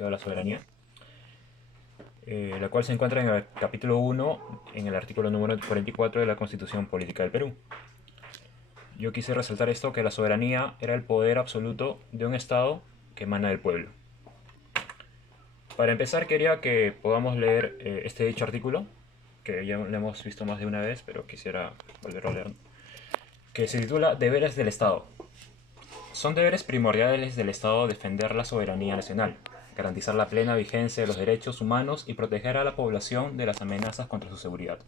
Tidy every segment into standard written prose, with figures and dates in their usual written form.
enunciado de la soberanía, la cual se encuentra en el capítulo 1, en el artículo número 44 de la Constitución Política del Perú. Yo quise resaltar esto, que la soberanía era el poder absoluto de un Estado que emana del pueblo. Para empezar, quería que podamos leer este dicho artículo, que ya lo hemos visto más de una vez, pero quisiera volver a leer, que se titula Deberes del Estado. Son deberes primordiales del Estado defender la soberanía nacional, garantizar la plena vigencia de los derechos humanos y proteger a la población de las amenazas contra su seguridad,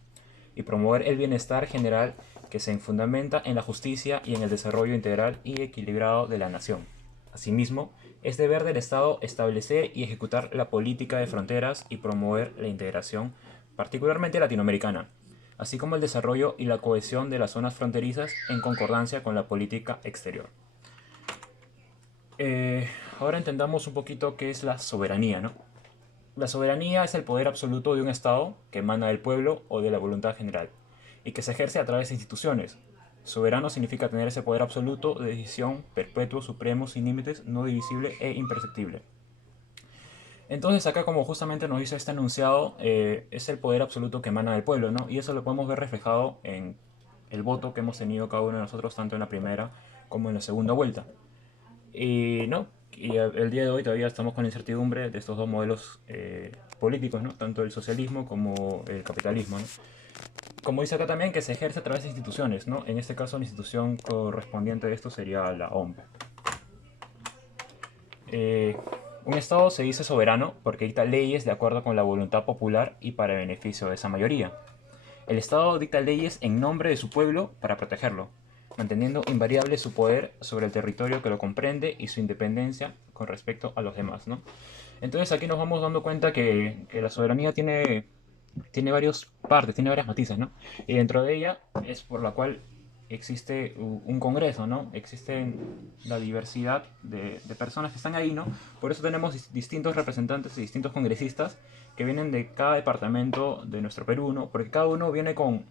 y promover el bienestar general que se fundamenta en la justicia y en el desarrollo integral y equilibrado de la nación. Asimismo, es deber del Estado establecer y ejecutar la política de fronteras y promover la integración, particularmente latinoamericana, así como el desarrollo y la cohesión de las zonas fronterizas en concordancia con la política exterior. Eh, Ahora entendamos un poquito qué es la soberanía, ¿no? La soberanía es el poder absoluto de un Estado que emana del pueblo o de la voluntad general y que se ejerce a través de instituciones. Soberano significa tener ese poder absoluto de decisión perpetuo, supremo, sin límites, no divisible e imperceptible. Entonces acá, como justamente nos dice este enunciado, es el poder absoluto que emana del pueblo, ¿no? Y eso lo podemos ver reflejado en el voto que hemos tenido cada uno de nosotros, tanto en la primera como en la segunda vuelta. Y no, y el día de hoy todavía estamos con la incertidumbre de estos dos modelos políticos, ¿no? Tanto el socialismo como el capitalismo, ¿no? Como dice acá también, que se ejerce a través de instituciones, ¿no? En este caso la institución correspondiente de esto sería la OMP. Eh, un Estado se dice soberano porque dicta leyes de acuerdo con la voluntad popular y para beneficio de esa mayoría. El Estado dicta leyes en nombre de su pueblo para protegerlo, manteniendo invariable su poder sobre el territorio que lo comprende y su independencia con respecto a los demás, ¿no? Entonces aquí nos vamos dando cuenta que la soberanía tiene varias partes, tiene varias matices, ¿no? Y dentro de ella es por la cual existe un congreso, ¿no? Existe la diversidad de personas que están ahí, ¿no? Por eso tenemos distintos representantes y distintos congresistas que vienen de cada departamento de nuestro Perú, ¿no? Porque cada uno viene con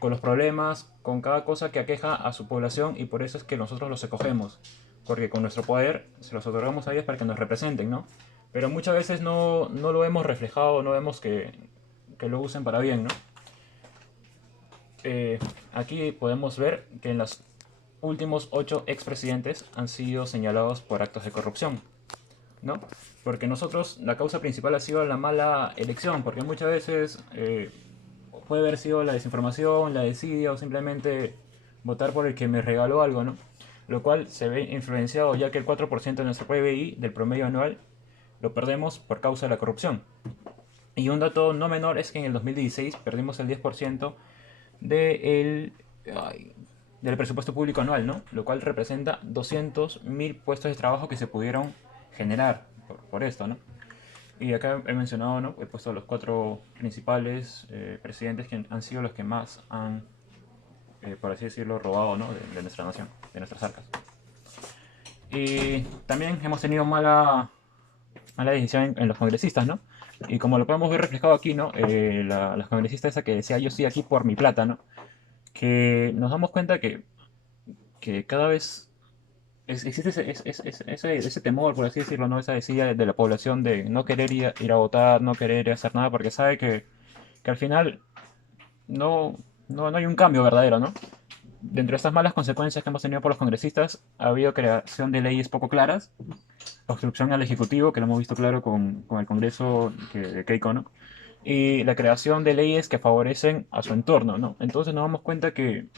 los problemas, con cada cosa que aqueja a su población, y por eso es que nosotros los escogemos, porque con nuestro poder se los otorgamos a ellos para que nos representen, ¿no? Pero muchas veces no lo vemos reflejado, no vemos que lo usen para bien, ¿no? Aquí podemos ver que en los últimos 8 expresidentes han sido señalados por actos de corrupción, ¿no? Porque nosotros, la causa principal ha sido la mala elección, porque muchas veces puede haber sido la desinformación, la desidia o simplemente votar por el que me regaló algo, ¿no? Lo cual se ve influenciado, ya que el 4% de nuestro PBI, del promedio anual, lo perdemos por causa de la corrupción. Y un dato no menor es que en el 2016 perdimos el 10% del, ay, del presupuesto público anual, ¿no? Lo cual representa 200.000 puestos de trabajo que se pudieron generar por esto, ¿no? Y acá he mencionado, ¿no? He puesto los 4 principales presidentes que han sido los que más han, por así decirlo, robado, ¿no? De nuestra nación, de nuestras arcas. Y también hemos tenido mala decisión en los congresistas, ¿no? Y como lo podemos ver reflejado aquí, ¿no? La congresista esa que decía yo estoy aquí por mi plata, ¿no? Que nos damos cuenta que cada vez existe ese temor, por así decirlo, ¿no? Esa desidia de la población de no querer ir a votar, no querer hacer nada, porque sabe que al final no, no hay un cambio verdadero, ¿no? Dentro de estas malas consecuencias que hemos tenido por los congresistas, ha habido creación de leyes poco claras, obstrucción al Ejecutivo, que lo hemos visto claro con el Congreso de Keiko, ¿no? Y la creación de leyes que favorecen a su entorno, ¿no? Entonces nos damos cuenta que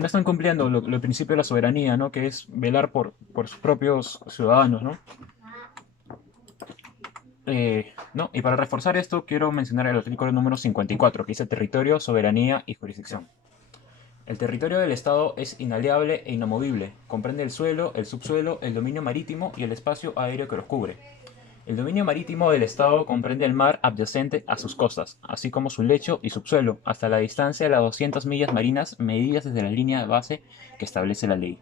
no están cumpliendo el principio de la soberanía, ¿no? Que es velar por sus propios ciudadanos, ¿no? ¿No? Y para reforzar esto, quiero mencionar el artículo número 54, que dice territorio, soberanía y jurisdicción. El territorio del Estado es inaliable e inamovible. Comprende el suelo, el subsuelo, el dominio marítimo y el espacio aéreo que los cubre. El dominio marítimo del Estado comprende el mar adyacente a sus costas, así como su lecho y subsuelo, hasta la distancia de las 200 millas marinas medidas desde la línea de base que establece la ley.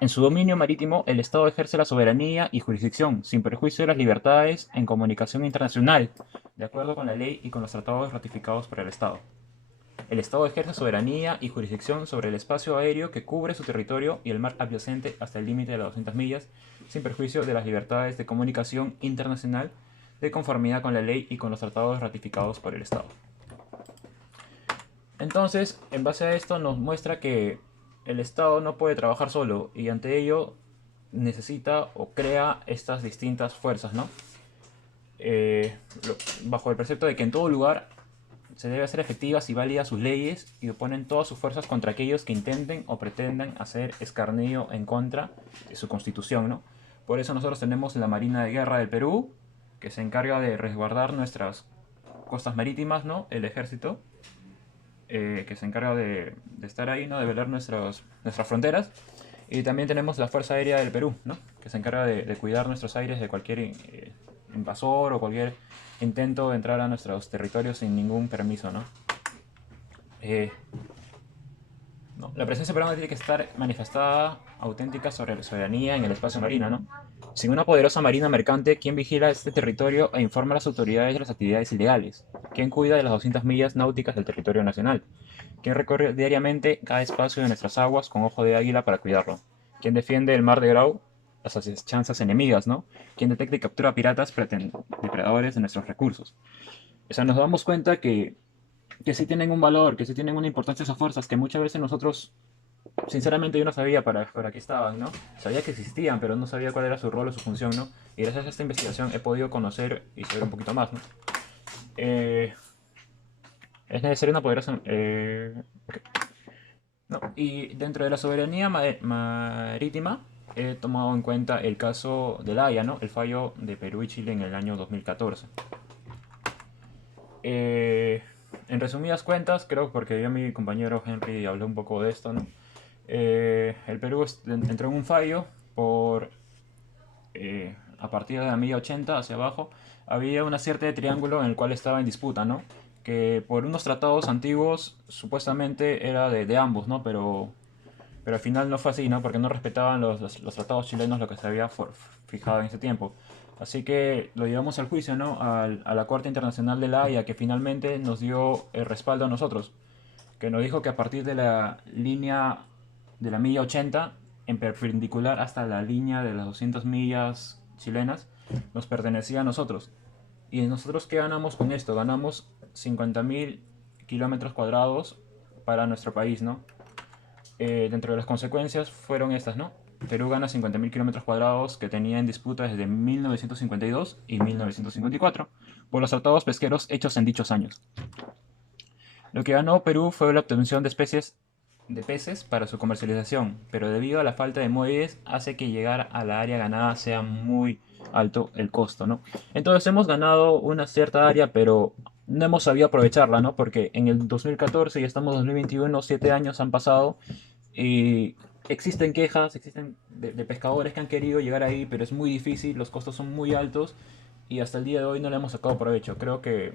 En su dominio marítimo, el Estado ejerce la soberanía y jurisdicción, sin perjuicio de las libertades en comunicación internacional, de acuerdo con la ley y con los tratados ratificados por el Estado. El Estado ejerce soberanía y jurisdicción sobre el espacio aéreo que cubre su territorio y el mar adyacente hasta el límite de las 200 millas, sin perjuicio de las libertades de comunicación internacional de conformidad con la ley y con los tratados ratificados por el Estado. Entonces, en base a esto nos muestra que el Estado no puede trabajar solo y ante ello necesita o crea estas distintas fuerzas, ¿no? Eh, Bajo el precepto de que en todo lugar se debe hacer efectivas y válidas sus leyes y oponen todas sus fuerzas contra aquellos que intenten o pretendan hacer escarnio en contra de su constitución, ¿no? Por eso nosotros tenemos la Marina de Guerra del Perú, que se encarga de resguardar nuestras costas marítimas, ¿no? El ejército, que se encarga de estar ahí, ¿no? De velar nuestras fronteras. Y también tenemos la Fuerza Aérea del Perú, ¿no? Que se encarga de cuidar nuestros aires de cualquier invasor o cualquier intento de entrar a nuestros territorios sin ningún permiso, ¿no? No, la presencia peruana tiene que estar manifestada auténtica sobre la soberanía en el espacio marino, ¿no? Sin una poderosa marina mercante, ¿quién vigila este territorio e informa a las autoridades de las actividades ilegales? ¿Quién cuida de las 200 millas náuticas del territorio nacional? ¿Quién recorre diariamente cada espacio de nuestras aguas con ojo de águila para cuidarlo? ¿Quién defiende el mar de Grau, las asechanzas enemigas, ¿no? ¿Quién detecta y captura piratas depredadores de nuestros recursos? O sea, nos damos cuenta que sí tienen un valor, que sí tienen una importancia esas fuerzas, que muchas veces nosotros, sinceramente yo no sabía para qué estaban, ¿no? Sabía que existían, pero no sabía cuál era su rol o su función, ¿no? Y gracias a esta investigación he podido conocer y saber un poquito más, ¿no? Es necesaria una poderosa... ok. No, y dentro de la soberanía marítima he tomado en cuenta el caso de La Haya, ¿no? El fallo de Perú y Chile en el año 2014. Eh, en resumidas cuentas, creo porque ya mi compañero Henry habló un poco de esto, ¿no? El Perú entró en un fallo por, a partir de la milla 80 hacia abajo, había una cierta de triángulo en el cual estaba en disputa, ¿no? Que por unos tratados antiguos supuestamente era de ambos, ¿no? Pero al final no fue así, ¿no? Porque no respetaban los tratados chilenos lo que se había fijado en ese tiempo. Así que lo llevamos al juicio, ¿no? A la Corte Internacional de La Haya, que finalmente nos dio el respaldo a nosotros. Que nos dijo que a partir de la línea de la milla 80, en perpendicular hasta la línea de las 200 millas chilenas, nos pertenecía a nosotros. ¿Y nosotros qué ganamos con esto? Ganamos 50.000 kilómetros cuadrados para nuestro país, ¿no? Dentro de las consecuencias fueron estas, ¿no? Perú gana 50.000 kilómetros cuadrados que tenía en disputa desde 1952 y 1954 por los tratados pesqueros hechos en dichos años. Lo que ganó Perú fue la obtención de especies de peces para su comercialización, pero debido a la falta de muelles hace que llegar a la área ganada sea muy alto el costo, ¿no? Entonces hemos ganado una cierta área, pero no hemos sabido aprovecharla, ¿no? Porque en el 2014 y estamos en 2021, 7 años han pasado y existen quejas, existen de pescadores que han querido llegar ahí, pero es muy difícil, los costos son muy altos y hasta el día de hoy no le hemos sacado provecho. Creo que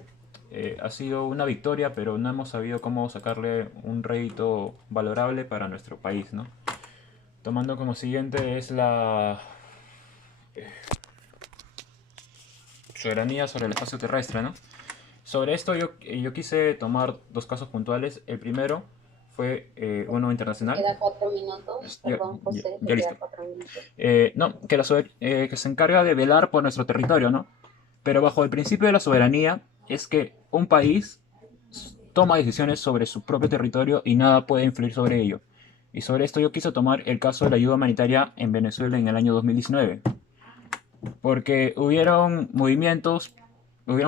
ha sido una victoria, pero no hemos sabido cómo sacarle un rédito valorable para nuestro país, ¿no? Tomando como siguiente es la soberanía sobre el espacio terrestre, ¿no? Sobre esto yo quise tomar dos casos puntuales. El primero fue uno internacional. Queda 4 minutos, perdón, José, Ya te queda listo. 4 minutos. No, que se encarga de velar por nuestro territorio, ¿no? Pero bajo el principio de la soberanía es que un país toma decisiones sobre su propio territorio y nada puede influir sobre ello. Y sobre esto yo quise tomar el caso de la ayuda humanitaria en Venezuela en el año 2019. Porque hubieron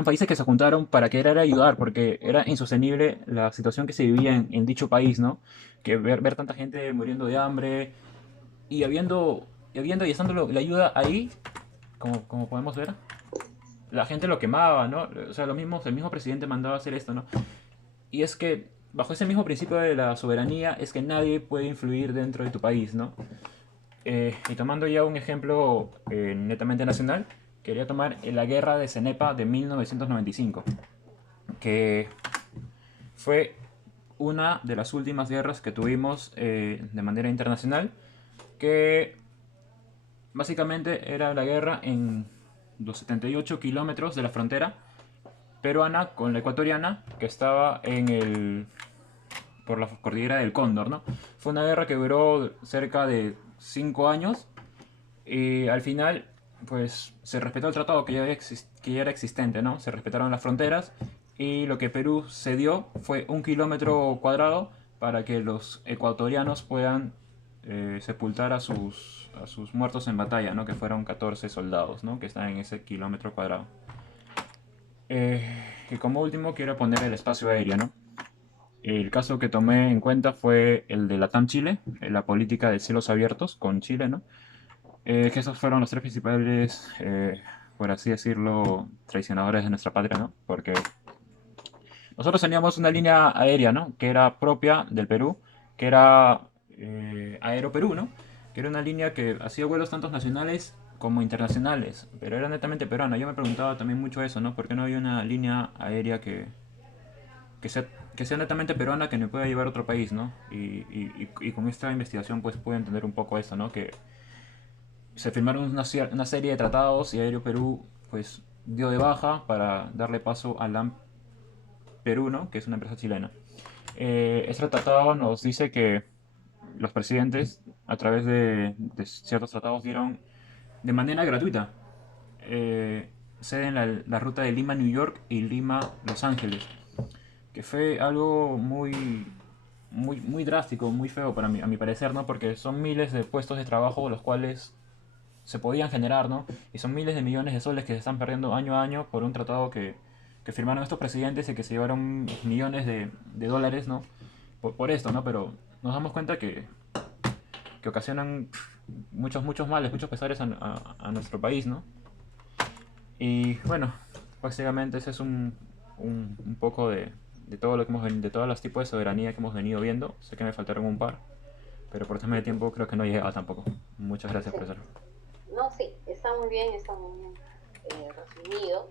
países que se juntaron para querer ayudar, porque era insostenible la situación que se vivía en dicho país, ¿no? Que ver tanta gente muriendo de hambre y habiendo y estando la ayuda ahí, como podemos ver, la gente lo quemaba, ¿no? O sea, el mismo presidente mandaba hacer esto, ¿no? Y es que bajo ese mismo principio de la soberanía es que nadie puede influir dentro de tu país, ¿no? Y tomando ya un ejemplo netamente nacional, quería tomar la guerra de Cenepa de 1995, que fue una de las últimas guerras que tuvimos de manera internacional, que básicamente era la guerra en los 78 kilómetros de la frontera peruana con la ecuatoriana, que estaba por la cordillera del Cóndor, ¿no? Fue una guerra que duró cerca de 5 años Y al final, pues se respetó el tratado que ya era existente, ¿no? Se respetaron las fronteras y lo que Perú cedió fue 1 kilómetro cuadrado para que los ecuatorianos puedan sepultar a sus muertos en batalla, ¿no? Que fueron 14 soldados, ¿no? Que están en ese kilómetro cuadrado. Y como último quiero poner el espacio aéreo, ¿no? El caso que tomé en cuenta fue el de Latam Chile, la política de cielos abiertos con Chile, ¿no? Que esos fueron los tres principales, por así decirlo, traicionadores de nuestra patria, ¿no? Porque nosotros teníamos una línea aérea, ¿no? Que era propia del Perú, que era Aeroperú, ¿no? Que era una línea que hacía vuelos tanto nacionales como internacionales, pero era netamente peruana. Yo me preguntaba también mucho eso, ¿no? ¿Por qué no había una línea aérea que sea, que sea netamente peruana que me pueda llevar a otro país, ¿no? Y con esta investigación pues pude entender un poco eso, ¿no? Que se firmaron una serie de tratados y Aéreo Perú pues dio de baja para darle paso a LAM Perú, ¿no? Que es una empresa chilena. Este tratado nos dice que los presidentes a través de ciertos tratados dieron de manera gratuita ceden la ruta de Lima New York y Lima Los Ángeles, que fue algo muy drástico, muy feo para mí, a mi parecer, ¿no? Porque son miles de puestos de trabajo los cuales se podían generar, ¿no? Y son miles de millones de soles que se están perdiendo año a año por un tratado que firmaron estos presidentes y que se llevaron millones de dólares, ¿no? Por esto, ¿no? Pero nos damos cuenta que ocasionan muchos males, muchos pesares a nuestro país, ¿no? Y bueno, básicamente ese es un poco de todo lo que de todos los tipos de soberanía que hemos venido viendo. Sé que me faltaron un par, pero por tema de tiempo creo que no llegaba tampoco. Muchas gracias, Sí. profesor. No, sí, está muy bien resumido.